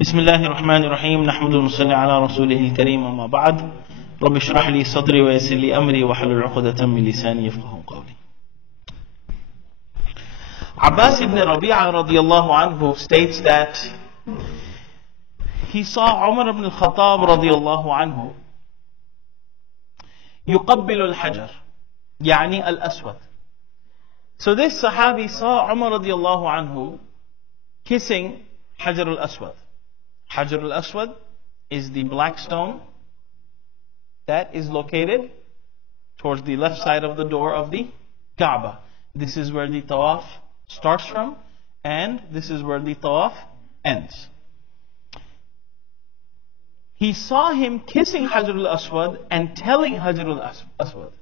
بسم الله الرحمن الرحيم نحمد ونصلي على رسوله الكريم أما بعد رب اشرح لي صدري ويسر لي أمري واحلل عقدة من لساني يفقهوا قولي. Abbas ibn Rabi'a radiallahu anhu states that he saw Umar ibn al-Khattab radiallahu anhu يقبل الحجر يعني الأسود. So this Sahabi saw Umar radiallahu anhu kissing Hajar al-Aswad. Hajar al-Aswad is the black stone that is located towards the left side of the door of the Kaaba. This is where the tawaf starts from, and this is where the tawaf ends. He saw him kissing Hajar al-Aswad and telling Hajar al-Aswad,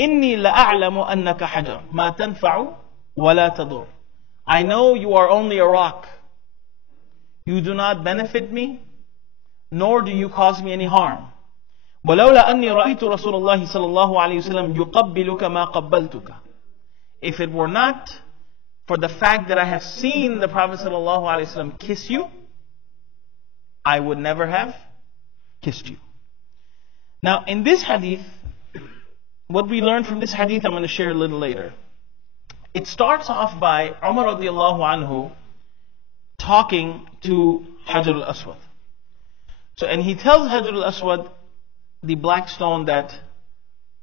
إِنِّي لَأَعْلَمُ أَنَّكَ حَجَرٌ مَا تَنْفَعُ وَلَا تَضُرُّ. I know you are only a rock. You do not benefit me, nor do you cause me any harm. وَلَوْلَا أَنِّي رَأَيْتُ رَسُولَ اللَّهِ صَلَى اللَّهُ عَلَيْهِ وسلم يُقَبِّلُكَ مَا قَبَّلْتُكَ. If it were not for the fact that I have seen the Prophet sallallahu alaihi wasallam kiss you, I would never have kissed you. Now, in this hadith, what we learn from this hadith, I'm going to share a little later. It starts off by Umar radiallahu anhu talking to Hajar al-Aswad. So, and he tells Hajar al-Aswad, the black stone, that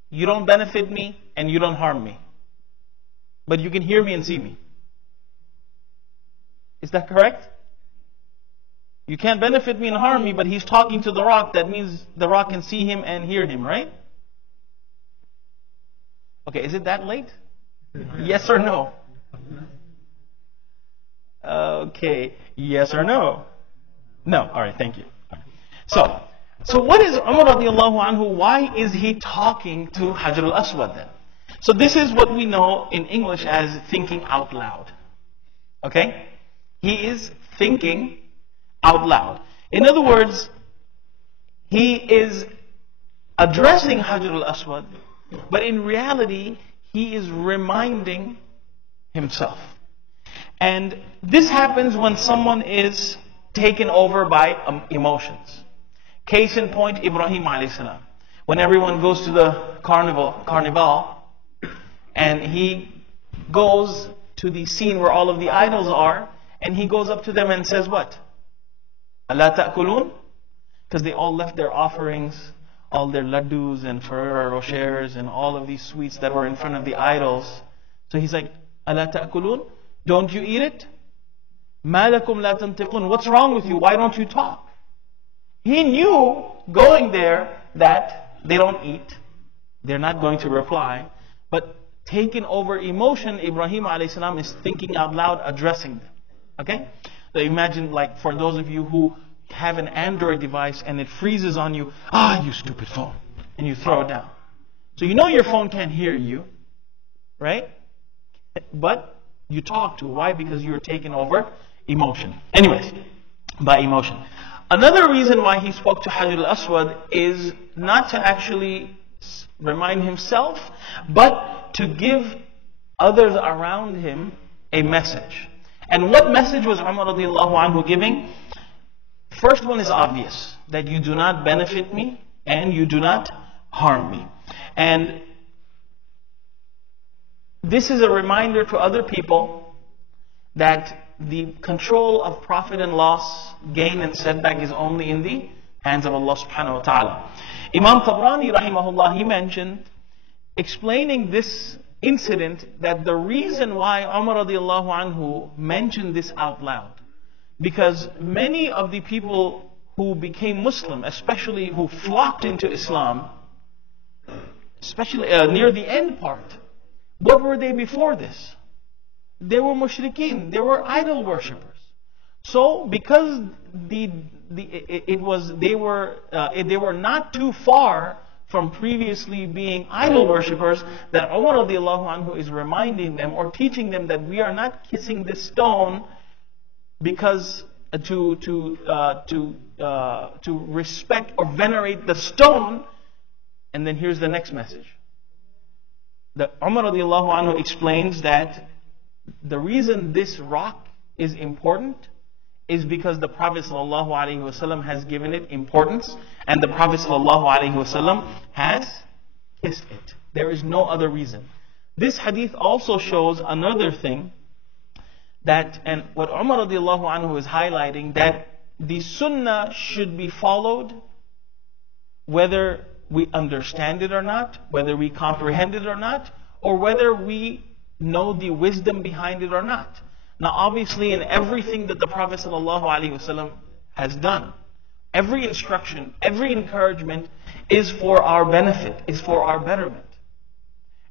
you don't benefit me and you don't harm me, but you can hear me and see me. Is that correct? You can't benefit me and harm me, but he's talking to the rock. That means the rock can see him and hear him, right? Okay, is it that late? Yes or no? Okay, yes or no? No, alright, thank you. So what is Umar radiallahu anhu, why is he talking to Hajar al-Aswad then? So this is what we know in English as thinking out loud. Okay? He is thinking out loud. In other words, he is addressing Hajar al-Aswad, but in reality, he is reminding himself. And this happens when someone is taken over by emotions. Case in point, Ibrahim alayhi salam. When everyone goes to the carnival, and he goes to the scene where all of the idols are, and he goes up to them and says what? أَلَا تَأْكُلُونَ? Because they all left their offerings, all their laddus and Ferrero Rochers and all of these sweets that were in front of the idols. So he's like, أَلَا تَأْكُلُونَ? Don't you eat it? مَا لَكُمْ لَا تَنْطِقُونَ? What's wrong with you? Why don't you talk? He knew going there that they don't eat. They're not going to reply. But taken over emotion, Ibrahim a.s. is thinking out loud, addressing them. Okay? So imagine, like, for those of you who have an Android device and it freezes on you, you stupid phone, and you throw it down. So you know your phone can't hear you, right? But you talk to. Why? Because you're taken over emotion. Anyways, by emotion. Another reason why he spoke to Hajar al-Aswad is not to actually remind himself, but to give others around him a message. And what message was Umar radiallahu anhu giving? First one is obvious, that you do not benefit me and you do not harm me. And this is a reminder to other people that the control of profit and loss, gain and setback is only in the hands of Allah subhanahu wa ta'ala. Imam Tabrani rahimahullah, he mentioned, explaining this incident, that the reason why Umar radiallahu anhu mentioned this out loud, because many of the people who became Muslim, especially who flocked into Islam, especially near the end part, what were they before this? They were mushrikeen, they were idol worshippers. So because they were not too far from previously being idol worshippers, that Umar radiallahu anhu is reminding them or teaching them that we are not kissing this stone because to respect or venerate the stone. And then here's the next message. That Umar radiallahu anhu explains that the reason this rock is important is because the Prophet ﷺ has given it importance, and the Prophet ﷺ has kissed it. There is no other reason. This hadith also shows another thing, that, and what Umar radiallahu anhu is highlighting, that the sunnah should be followed whether we understand it or not, whether we comprehend it or not, or whether we know the wisdom behind it or not. Now obviously in everything that the Prophet ﷺ has done, every instruction, every encouragement is for our benefit, is for our betterment.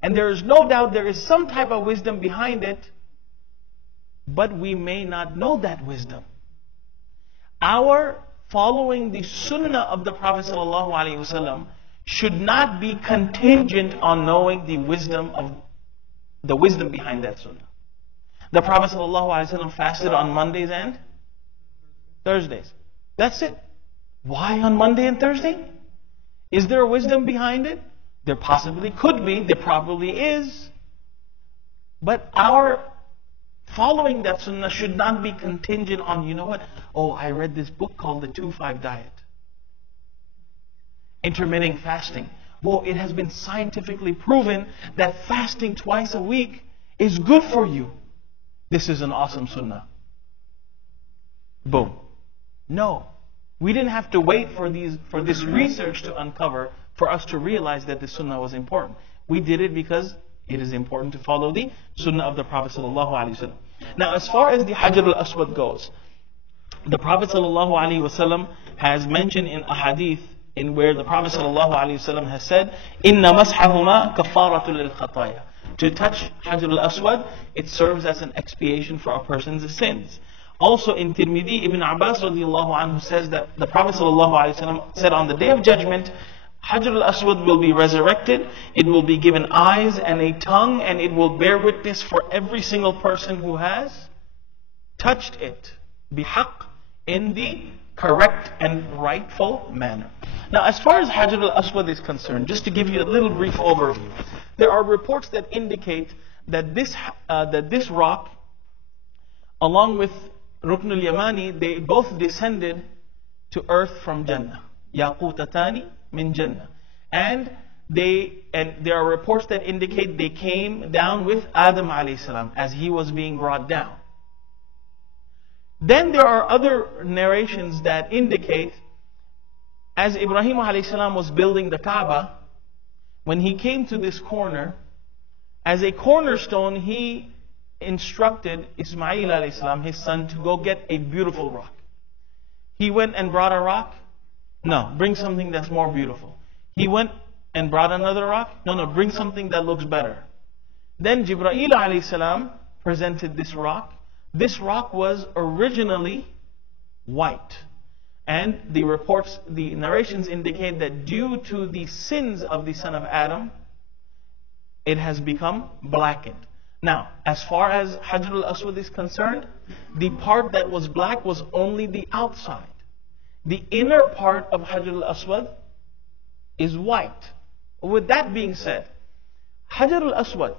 And there is no doubt there is some type of wisdom behind it, but we may not know that wisdom. Our following the sunnah of the Prophet ﷺ should not be contingent on knowing the wisdom behind that sunnah. The Prophet ﷺ fasted on Mondays and Thursdays. That's it. Why on Monday and Thursday? Is there a wisdom behind it? There possibly could be. There probably is. But our following that sunnah should not be contingent on, you know what? Oh, I read this book called the 2-5 diet. Intermittent fasting. Well, it has been scientifically proven that fasting twice a week is good for you. This is an awesome sunnah. Boom. No. We didn't have to wait for this research to uncover for us to realize that the sunnah was important. We did it because it is important to follow the sunnah of the Prophet ﷺ. Now, as far as the Hajar al-Aswad goes, the Prophet ﷺ has mentioned in a hadith in where the Prophet ﷺ has said, "Inna mashahuma kafaratun lil khataya." To touch Hajar al-Aswad, it serves as an expiation for a person's sins. Also in Tirmidhi, Ibn Abbas radiallahu anhu says that the Prophet ﷺ said on the Day of Judgment, Hajar al-Aswad will be resurrected, it will be given eyes and a tongue, and it will bear witness for every single person who has touched it, bihaq, in the correct and rightful manner. Now, as far as Hajar al-Aswad is concerned, just to give you a little brief overview, there are reports that indicate that this rock, along with Rukn al-Yamani, they both descended to earth from Jannah. Yaqutatani min Jannah. And there are reports that indicate they came down with Adam alayhi salam as he was being brought down. Then there are other narrations that indicate as Ibrahim alayhi salam was building the Kaaba, when he came to this corner, as a cornerstone, he instructed Ismail alayhi salam, his son, to go get a beautiful rock. He went and brought a rock. No, bring something that's more beautiful. He went and brought another rock. No, bring something that looks better. Then Jibreel alayhi salam presented this rock. This rock was originally white. And the narrations indicate that due to the sins of the son of Adam, it has become blackened. Now, as far as Hajar al-Aswad is concerned, the part that was black was only the outside. The inner part of Hajar al-Aswad is white. With that being said, Hajar al-Aswad,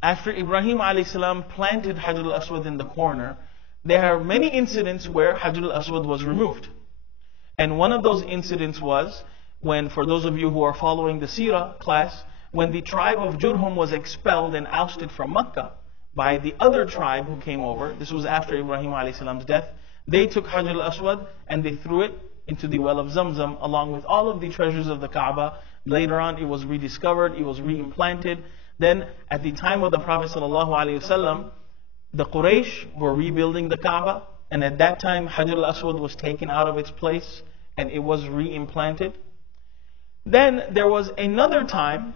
after Ibrahim a.s. planted Hajar al-Aswad in the corner, there are many incidents where Hajar al-Aswad was removed. And one of those incidents was when, for those of you who are following the Seerah class, when the tribe of Jurhum was expelled and ousted from Makkah by the other tribe who came over. This was after Ibrahim a.s. death. They took Hajar al-Aswad and they threw it into the well of Zamzam along with all of the treasures of the Kaaba. Later on it was rediscovered, it was reimplanted. Then at the time of the Prophet ﷺ, the Quraysh were rebuilding the Kaaba, and at that time Hajar al-Aswad was taken out of its place and it was reimplanted. Then there was another time,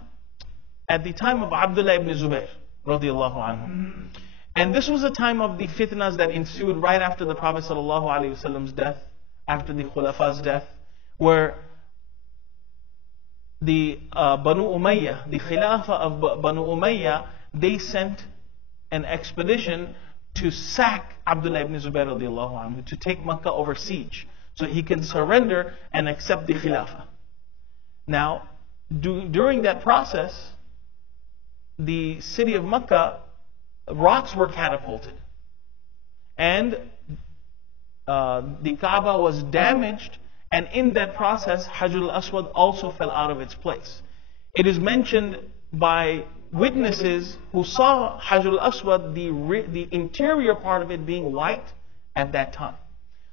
at the time of Abdullah ibn Zubayr radiallahu anhu. And this was a time of the fitnas that ensued right after the Prophet ﷺ's death, after the Khulafa's death, where the Banu Umayyah, the Khilafah of Banu Umayyah, they sent an expedition to sack Abdullah ibn Zubayr radiallahu anhu, to take Makkah over siege, so he can surrender and accept the Khilafah. Now, during that process, the city of Makkah, rocks were catapulted. And the Kaaba was damaged, and in that process, Hajar al-Aswad also fell out of its place. It is mentioned by witnesses who saw Hajar al-Aswad, the interior part of it being white at that time.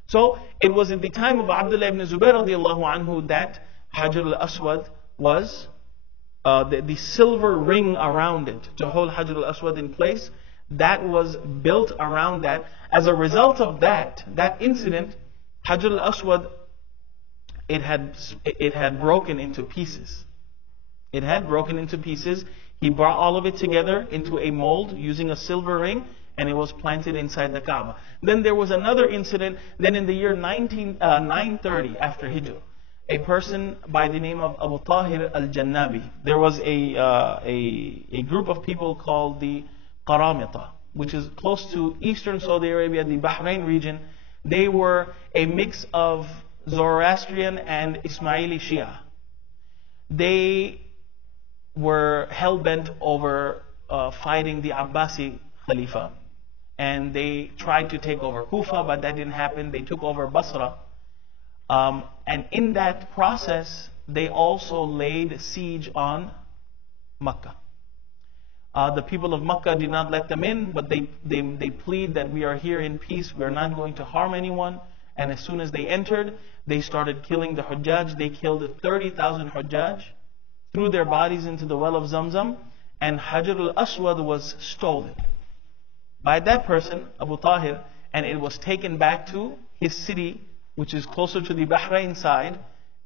So it was in the time of Abdullah ibn Zubayr radiallahu anhu that Hajar al-Aswad was the silver ring around it to hold Hajar al-Aswad in place. That was built around that. As a result of that incident, Hajar al-Aswad, it had broken into pieces. It had broken into pieces. He brought all of it together into a mold using a silver ring, and it was planted inside the Kaaba. Then there was another incident. Then in the year 930 after Hijrah, a person by the name of Abu Tahir al-Jannabi, there was a group of people called the Qaramita, which is close to eastern Saudi Arabia, the Bahrain region. They were a mix of Zoroastrian and Ismaili Shia. They were hell-bent over fighting the Abbasi Khalifa. And they tried to take over Kufa, but that didn't happen. They took over Basra. And in that process, they also laid siege on Makkah. The people of Makkah did not let them in, but they plead that we are here in peace, we are not going to harm anyone. And as soon as they entered, they started killing the Hujjaj. They killed 30,000 Hujjaj, threw their bodies into the well of Zamzam, and Hajar al-Aswad was stolen by that person, Abu Tahir, and it was taken back to his city, which is closer to the Bahrain side,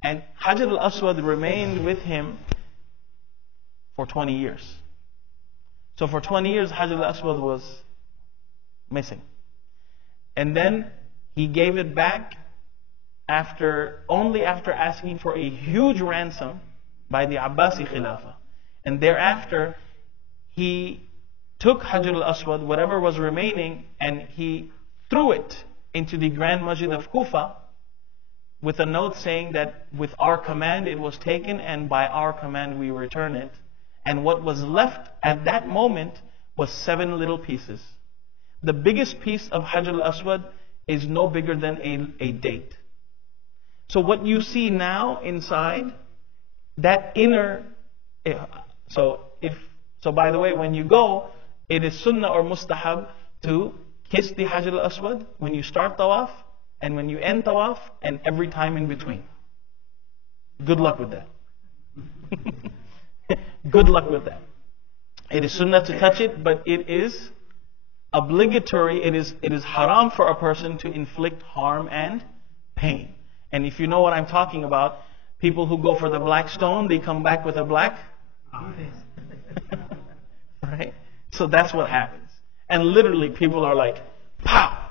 and Hajar al-Aswad remained with him for 20 years. So for 20 years, Hajar al-Aswad was missing. And then he gave it back only after asking for a huge ransom by the Abbasi Khilafah. And thereafter, he took Hajar al-Aswad, whatever was remaining, and he threw it into the Grand Masjid of Kufa with a note saying that with our command it was taken, and by our command we return it. And what was left at that moment was 7 little pieces. The biggest piece of Hajar al-Aswad is no bigger than a date. So what you see now inside, that inner... So by the way, when you go, it is sunnah or mustahab to kiss the Hajar al-Aswad when you start tawaf, and when you end tawaf, and every time in between. Good luck with that. Good luck with that. It is sunnah to touch it, but it is obligatory. It is haram for a person to inflict harm and pain. And if you know what I'm talking about, people who go for the black stone, they come back with a black right? So that's what happens. And literally people are like, pow!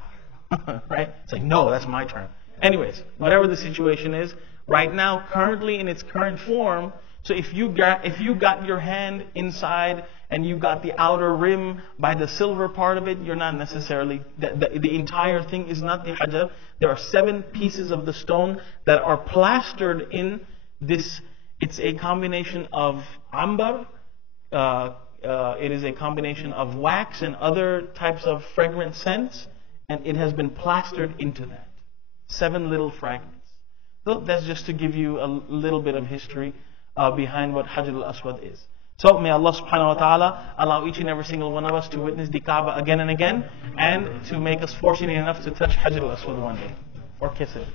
Right? It's like, no, that's my turn. Anyways, whatever the situation is, right now, currently in its current form, so if you got your hand inside and you got the outer rim by the silver part of it, you're not necessarily, the entire thing is not the Hajar. There are 7 pieces of the stone that are plastered in this. It's a combination of ambar, it is a combination of wax and other types of fragrant scents, and it has been plastered into that. 7 little fragments. So that's just to give you a little bit of history behind what Hajar al-Aswad is. So may Allah subhanahu wa ta'ala allow each and every single one of us to witness the Kaaba again and again, and to make us fortunate enough to touch Hajar al-Aswad one day, or kiss it.